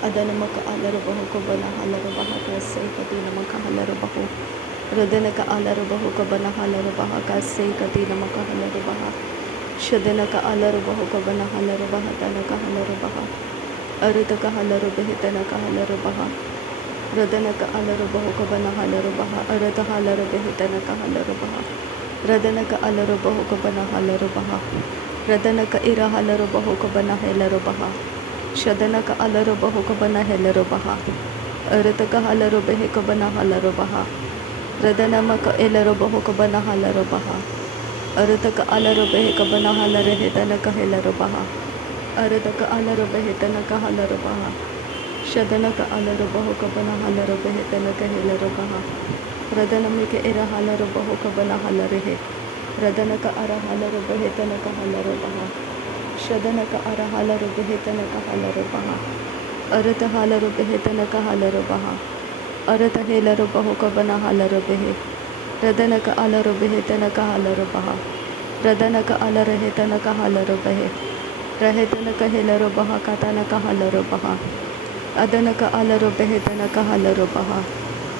Adanamaka alarabaho kabana halarabaha kasay katinamaka halarabaho. Radanaka alarabaho kabana halarabaha kasay katinamaka halarabaha. Shadanaka alarabaho kabana halarabaha tanaka halarabaha. Aritaka halarabahi tanaka halarabaha. Radanaka alarabaho kabana halarabaha. Arata halarabahi tanaka halarabaha. Radanaka alarabaho kabana halarabaha. Radanaka ira halarabaho kabana halarabaha. Shadanaka alarabaho kabana halarabaha. Aritaka halarabahi kabana halarabaha. Radanamaka ilarabaho kabana halarabaha. Aritaka alarabahi kabana halarahi tanaka halarabaha. Aritaka alarabahi tanaka halarabaha. Shadanaka alarabaho kabana halarabahi tanaka halarabaha. Radanamika ira halarabaho kabana halarahi. Radanaka ara halarabahi tanaka halarabaha. Shadanaka ara halarabahi tanaka halarabaha. Arata halarabahi tanaka halarabaha. Arata halarabaho kabana halarabahi. Radanaka alarabahi tanaka halarabaha. Radanaka alarahi tanaka halarabahi. Rahitanaka halarabaha katanaka halarabaha. Adanaka alarabahi tanaka halarabaha.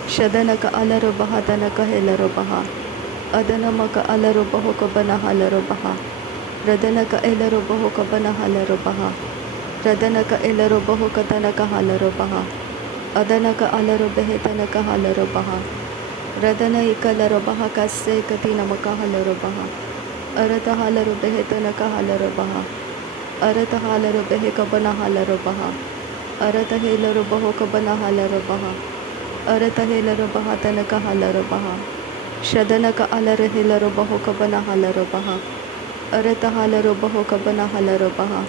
Shadanaka alarabaha tanaka halarabaha. Adanamaka alarabaho kabana halarabaha. Radanaka ilarabaho kabana halarabaha. Radanaka ilarabaho katanaka halarabaha. Adanaka alarabahi tanaka halarabaha. Radana ikalarabaha kasay katinamaka halarabaha. Arata halarabahi tanaka halarabaha. Arata halarabahi kabana halarabaha. Arata hilarabaho kabana halarabaha. Arata hilarabaha tanaka halarabaha. Shadanaka alarahilarabaho kabana halarabaha. Arata halarabaho kabana halarabaha.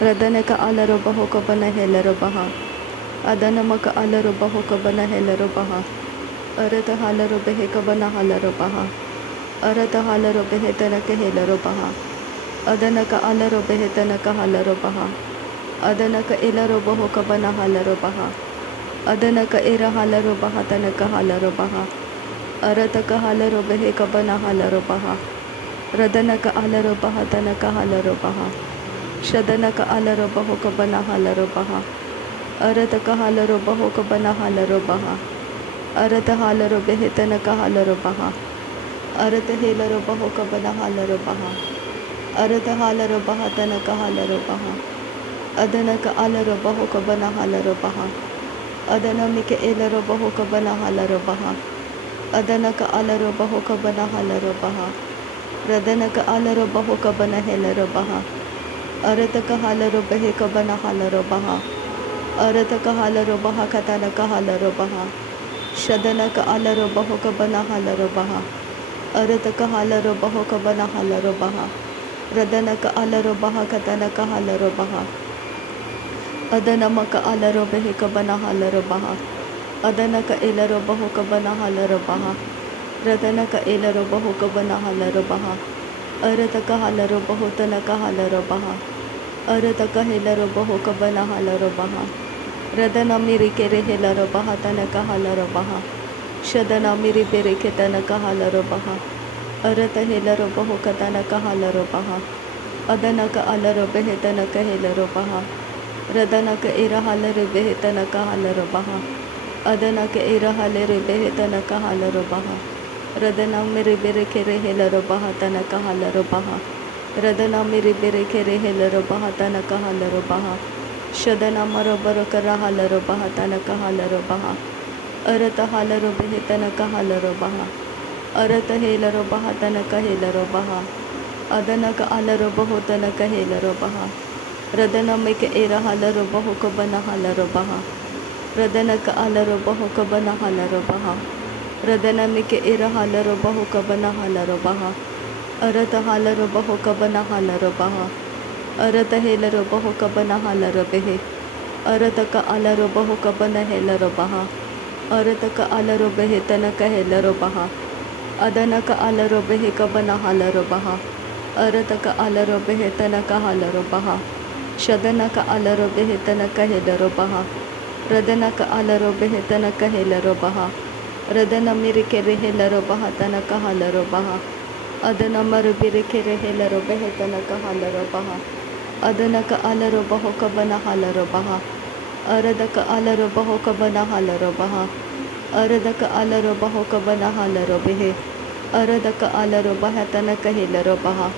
Radanaka alarabaho kabana hilarabaha. Adanamaka alarabaho kabana hilarabaha. Arata halarabahi kabana halarabaha. Arata halarabahi tanaka hilarabaha. Adanaka alarabahi tanaka halarabaha. Adanaka ilarabaho kabana halarabaha. Adanaka ira halarabaha tanaka halarabaha. Arataka halarabahi kabana halarabaha. Radanaka alarabaha tanaka halarabaha. Shadanaka alarabaho kabana halarabaha. Arataka halarabaho kabana halarabaha. Arata halarabahi tanaka halarabaha. Arata hilarabaho kabana halarabaha. Arata halarabaha tanaka halarabaha. Adanaka alarabaho kabana halarabaha. Adanamika ilarabaho kabana halarabaha. Adanaka alarabaho kabana halarabaha. Radanaka alarabaho kabana halarabaha. Arataka halarabahi kabana halarabaha. Arataka halarabaha katanaka halarabaha. Shadanaka alarabaho kabana halarabaha. Arataka halarabaho kabana halarabaha. Radanaka alarabaha katanaka halarabaha. Adanamaka alarabahi kabana halarabaha. Adanaka ilarabaho kabana halarabaha. Radanaka ilarabaho kabana halarabaha. Arataka halarabaho tanaka halarabaha. Arataka hilarabaho kabana halarabaha. Radana miri kere hilarabaha tanaka halarabaha. Shadana miri bere ketanaka halarabaha. Arata hilarabaho katanaka halarabaha. Adanaka alarabahi tanaka hilarabaha. Radanaka ira halarabahi tanaka halarabaha. Adanaka ira halarabahi tanaka halarabaha. Radana miri bere kere hilarabaha tanaka halarabaha. Radana miri bere kere hilarabaha tanaka halarabaha. Shadana marabarakara halarabaha tanaka halarabaha. Arata halarabahi tanaka halarabaha. Arata hilarabaha tanaka hilarabaha. Adanaka alarabaho tanaka hilarabaha. Radana mika ira halarabaho kabana halarabaha. Radanaka alarabaho kabana halarabaha. Radana mika ira halarabaho kabana halarabaha. Arata halarabaho kabana halarabaha. Arata hilarabaho kabana halarabahi. Arataka alarabaho kabana hilarabaha. Arataka alarabahi tanaka hilarabaha. Adanaka alarabahi kabana halarabaha. Arataka alarabahi tanaka halarabaha. Shadanaka alarabahi tanaka hilarabaha. Radanaka alarabahi tanaka hilarabaha. Radana mirikere hilarabaha tanaka halarabaha. Adana marubirikere hilarabahi tanaka halarabaha. Adanaka alarabaho kabana halarabaha. Aradaka alaro baho kabana halaro baha. Aradaka alaro baho kabana halaro behe. Aradaka alaro bahatana kahilaro baha.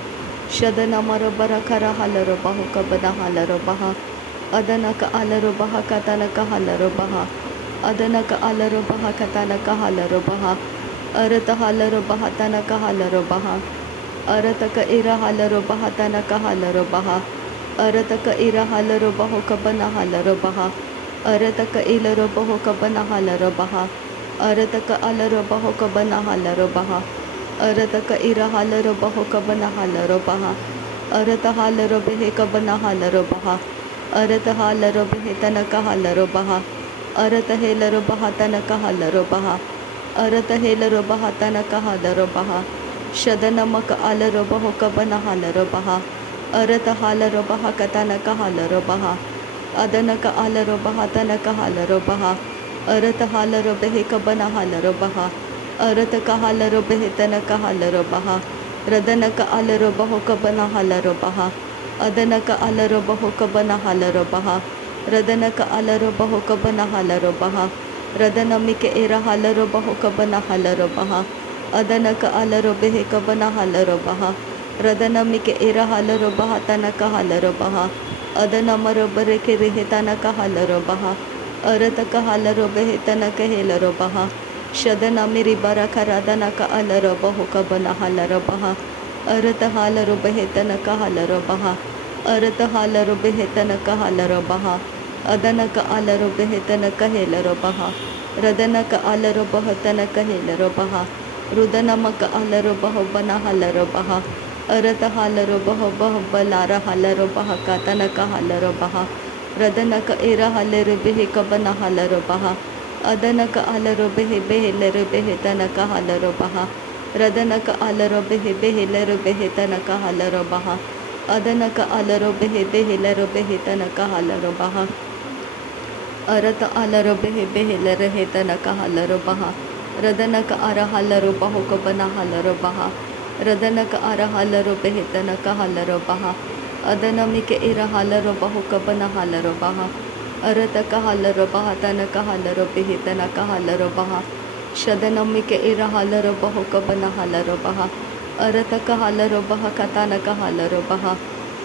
Shadana maro barakara halaro baho kabana halaro baha. Adanaka alaro baha katanaka halaro baha. Adanaka alaro baha katanaka halaro baha. Arata halaro baha tanaka halaro baha. Arataka ira halaro baha tanaka halaro baha. Arataka ira halaro baho kabana halaro baha. Arataka ilaro baho kabana halaro baha. Arataka alaro baho kabana halaro baha. Arataka ira halaro baho kabana halaro baha. Arata halaro behe kabana halaro baha. Arata halaro behe tanaka halaro baha. Arata helaro baha tanaka halaro baha. Arata helaro baha tanaka halaro baha. Shadana maka alaro baho kabana halaro baha. Arata halaro baha katanaka halaro baha. Adanaka alaro baha tanaka halaro baha. Arata halaro behe kabana halaro baha. Arata ka halaro behe tanaka halaro baha. Radanaka alaro baho kabana halaro baha. Adanaka alaro baho kabana halaro baha. Radanaka alaro baho kabana halaro baha. Radana mike era halaro baho kabana halaro baha. Adanaka alaro behe kabana halaro baha. Radana mike era halaro baha tanaka halaro baha. Adana maro bareke rehe tanaka halaro baha. Arataka halaro behe tanaka helaro baha. Shadana miri baraka radanaka alaro baho kabana halaro baha. Arata halaro behe tanaka halaro baha. Arata halaro behe tanaka halaro baha. Adanaka alaro behe tanaka helaro baha. Radanaka alaro baha tanaka helaro baha. Rudanamaka alaro baho bana halaro baha. Arata halaro baho baho balara halaro baha katanaka halaro baha. Radanaka era halaro behe kabana halaro baha. Adanaka alaro behe behe lero behe tanaka halaro baha. Radanaka alaro behe behe lero behe tanaka halaro baha. Adanaka alaro behe behe lero behe tanaka halaro baha. Arata alaro behe behe lero he tanaka halaro baha. Radanaka ara halaro baho kabana halaro baha. Radanaka ara halaro behe tanaka halaro baha. Adanamike ira halaro baho kabana halaro baha. Arataka halaro baha tanaka halaro behe tanaka halaro baha. Shadanamike ira halaro baho kabana halaro baha. Arataka halaro baha katanaka halaro baha.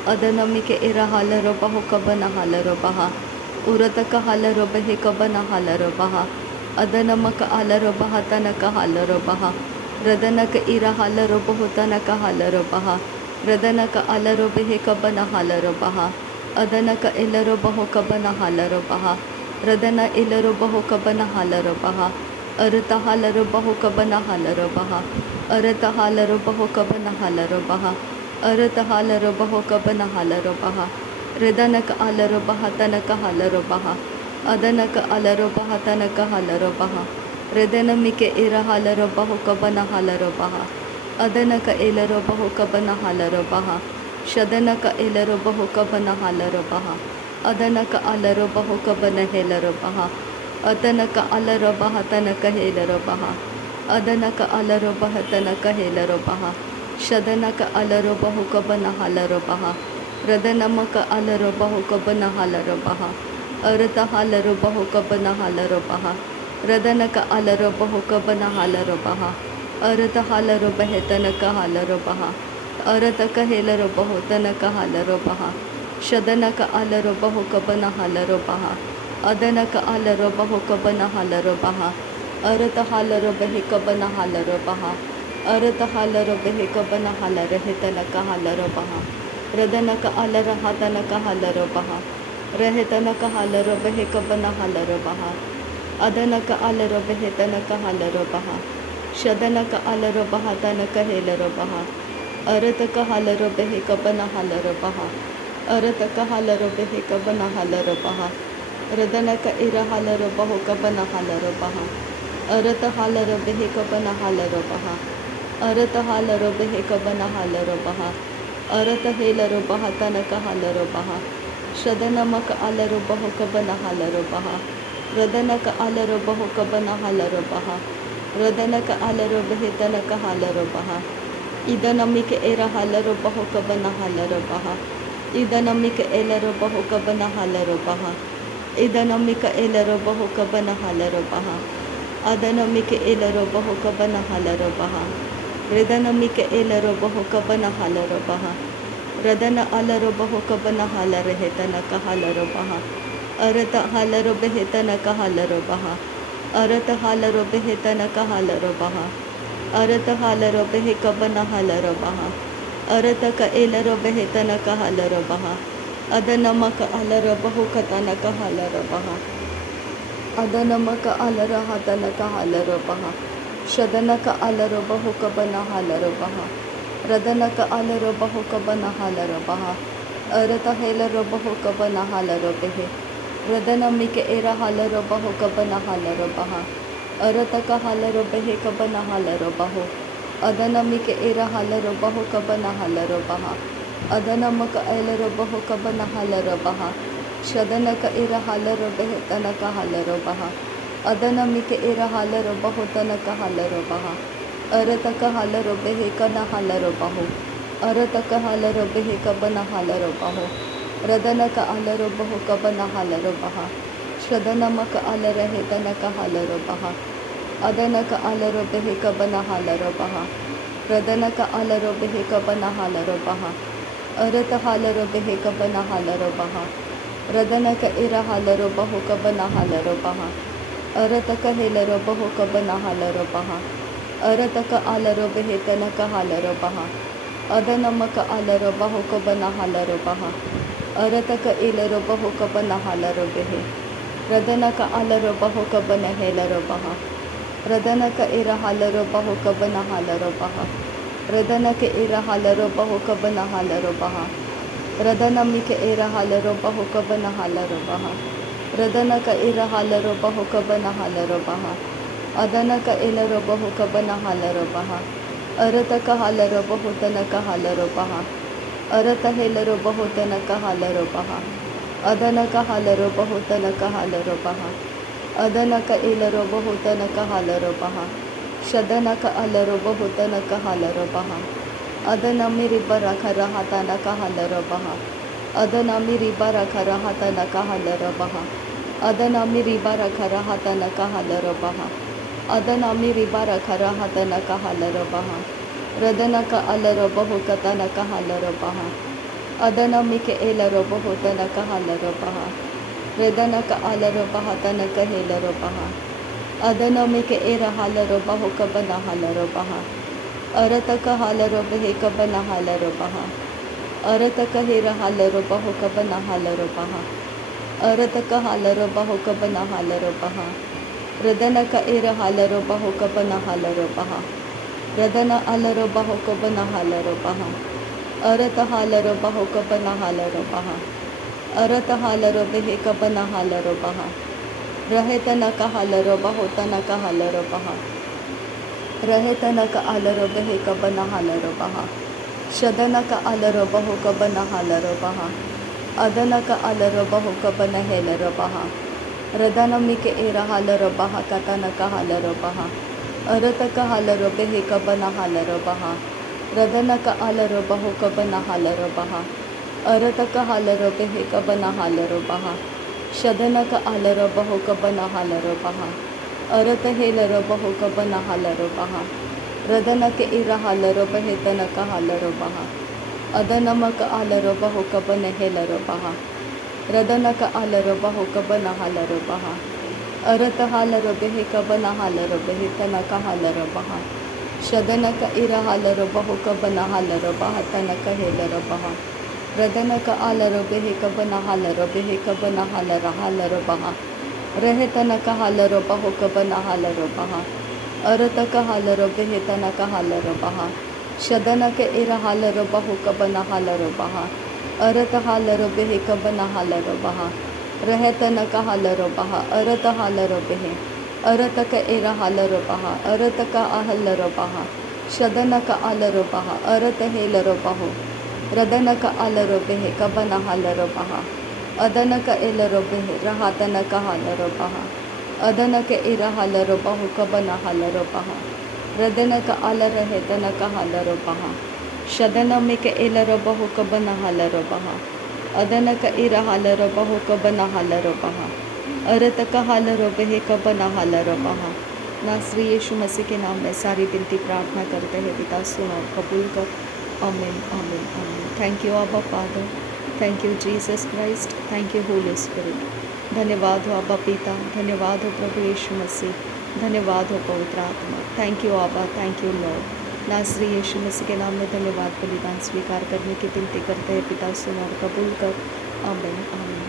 Adanamike ira halaro baho kabana halaro baha. Urataka halaro behe kabana halaro baha. Adanamaka alaro baha tanaka halaro baha. Radanaka ira halaro baho tanaka halaro baha. Radanaka alaro behe kabana halaro baha. Adanaka ilaro baho kabana halaro baha. Radana ilaro baho kabana halaro baha. Arata halaro baho kabana halaro baha. Arata halaro baho kabana halaro baha. Arata halaro baho kabana halaro baha. Radanaka alaro baha tanaka halaro baha. Adanaka alaro baha tanaka halaro baha. Radana mike ira halaro baho kabana halaro baha. Adanaka ilaro baho kabana halaro baha. Shadanaka ilaro baho kabana halaro baha. Adanaka alaro baho kabana helaro baha. Adanaka alaro baha tanaka helaro baha. Adanaka alaro baha tanaka helaro baha. Shadanaka alaro baho kabana halaro baha. Radanamaka alaro baho kabana halaro baha. Arata halaro baho kabana halaro baha. Radanaka alaro baho kabana halaro baha. Arata halaro behe tanaka halaro baha. Arataka helaro baho tanaka halaro baha. Shadanaka alaro baho kabana halaro baha. Adanaka alaro baho kabana halaro baha. Arata halaro behe kabana halaro baha. Arata halaro behe kabana halaro hetanaka halaro baha. Radanaka alara hatanaka halaro baha. Rehetanaka halaro behe kabana halaro baha. Adanaka alaro behe tanaka halaro baha. Shadanaka alaro baha tanaka helaro baha. Arataka halaro behe kabana halaro baha. Arataka halaro behe kabana halaro baha. Radanaka ira halaro baho kabana halaro baha. Arata halaro behe kabana halaro baha. Arata halaro behe kabana halaro baha. Arata helaro baha tanaka halaro baha. Shadanamaka alaro baho kabana halaro baha. Radanaka alaro baho kabana halaro baha. Radanaka alaro behe tanaka halaro baha. Idanamike era halaro baho kabana halaro baha. Idanamike elaro baho kabana halaro baha. Idanamika elarobaho kabana halarobaha. Adanamika elarobaho kabana halarobaha. Redanamika elarobaho kabana halarobaha. Radana alarobaho kabana halarehetana kahalarobaha. Arata halarobehetana kahalarobaha. Arata halarobehetana kahalarobaha. Arata halarobehe kabana halarobaha. Arata ka elarobehetana kahalarobaha. Adanamaka alarabaho katana kahalarobaha. Adanamaka alarahatana kahalarobaha. Shadanaka alarabaho kabana halarobaha. Radanaka alarabaho kabana halarabaha. Arata helarabaho kabana halarabehe. Radanamika era halarabaho kabana halarabaha. Arataka halarabehe kabana halarabaho. Adanamika era halarabaho kabana halarabaha. Adanamaka elarabaho kabana halarabaha. Shadanaka era halarabehe tanaka halarabaha. Adanamika era halarabaho tanaka halarabaha. Arataka halarabehe kana halarabaho. Arataka halarabehe kabana halarabaho. Radanaka alarabaho kabana halarabaha. Shadanamaka alarahe tanaka halarabaha. Adanaka alarabehe kabana halarabaha. Radanaka alarabehe kabana halarabaha. Arata halarabehe kabana halarabaha. Radanaka ira halarabaho kabana halarabaha. Arataka helarabaho kabana halarabaha. Arataka alarabehe tanaka halarabaha. Adanamaka alarabaho kabana halarabaha. Arataka ilarabaho kabana halarabehe. Radanaka alarabaho kabana helarabaha. Radanaka ira halarabaho kabana halarabaha. Radanaka ira halarabaho kabana halarabaha. Radanamika ira halarabaho kabana halarabaha. Radanaka ira halarabaho kabana halarabaha. Adanaka ilarabaho kabana halarabaha. Arataka halarabaho tanaka halarabaha. Arata helarabaho tanaka halarabaha. Adanaka halarabaho tanaka halarabaha. Adanaka ilarabaho tanaka halarabaha. Shadanaka alarabaho tanaka halarabaha. Adanamiri barakaraha tanaka halarabaha. Adanamiri barakaraha tanaka halarabaha. Adanamiri barakaraha tanaka halarabaha. Adanamiri barakaraha tanaka halarabaha. Radanaka alarabaho katanaka halarabaha. Adanamike elarabaho tanaka halarabaha. Radanaka alarabaha tanaka helarabaha. Adanamike era halarabaho kabana halarabaha. Arataka halarabehe kabana halarabaha. Arataka hera halarabaho kabana halarabaha. Arataka halarabaho kabana halarabaha. Radanaka era halarabaho kabana halarabaha. Radana alarabaho kabana halarabaha. Arata halarabaho kabana halarabaha. Arata halarabehe kabana halarabaha. Rahetanaka halarabaho tanaka halarabaha. Rahetanaka alarabehe kabana halarabaha. Shadanaka alarabaho kabana halarabaha. Adanaka alarabaho kabana helarabaha. Radanamike era halarabaha katanaka halarabaha. Arataka halarabehe kabana halarabaha. Radanaka alarabaho kabana halarabaha. Arataka halarabehe kabana halarabaha. Shadanaka alarabaho kabana halarabaha. Arata helarabaho kabana halarabaha. Radanaka ira halarabehe tanaka halarabaha. Adanamaka alarabaho kabana helarabaha. Radanaka alarabaho kabana halarabaha. Arata halarabehe kabana halarabehe tanaka halarabaha. Shadanaka ira halarabaho kabana halarabaha tanaka helarabaha. Radanaka alarabehe kabana halarabehe kabana halarabaha. Rehetanaka halarabaho kabana halarabaha. Arataka halarabehe tanaka halarabaha. Shadanaka ira halarabaho kabana halarabaha. Arata halarabehe kabana halarabaha. Rehetanaka halarabaha. Arata halarabehe. Arataka ira halarabaha. Arataka ahalarabaha. Shadanaka alarabaha. Arata helarabaho. Radanaka alarabehe kabana halarabaha. Adanaka elarabehe rahatanaka halarabaha. Adanaka ira halarabaho kabana halarabaha. Radanaka alarahetanaka halarabaha. Shadanamika elarabaho kabana halarabaha. Adanaka ira halarabaho kabana halarabaha. अरद का हाल रबे कब ना हाल रबा। नासरी यीशु मसीह के नाम में सारी विनती प्रार्थना करते हैं पिता, सुन और कबूल कर। आमीन आमीन आमीन। थैंक यू आबा father, thank you Jesus Christ, thank you Holi spirit. धन्यवाद हो आबा पिता, धन्यवाद हो प्रभु यीशु मसीह, धन्यवाद हो पवित्र आत्मा। थैंक यू आबा, थैंक यू लॉर्ड। नासरी यीशु मसीह के नाम में धन्यवाद बलिदान स्वीकार करने की विनती करते हैं पिता, सुन और कबूल कर। आमीन आमीन।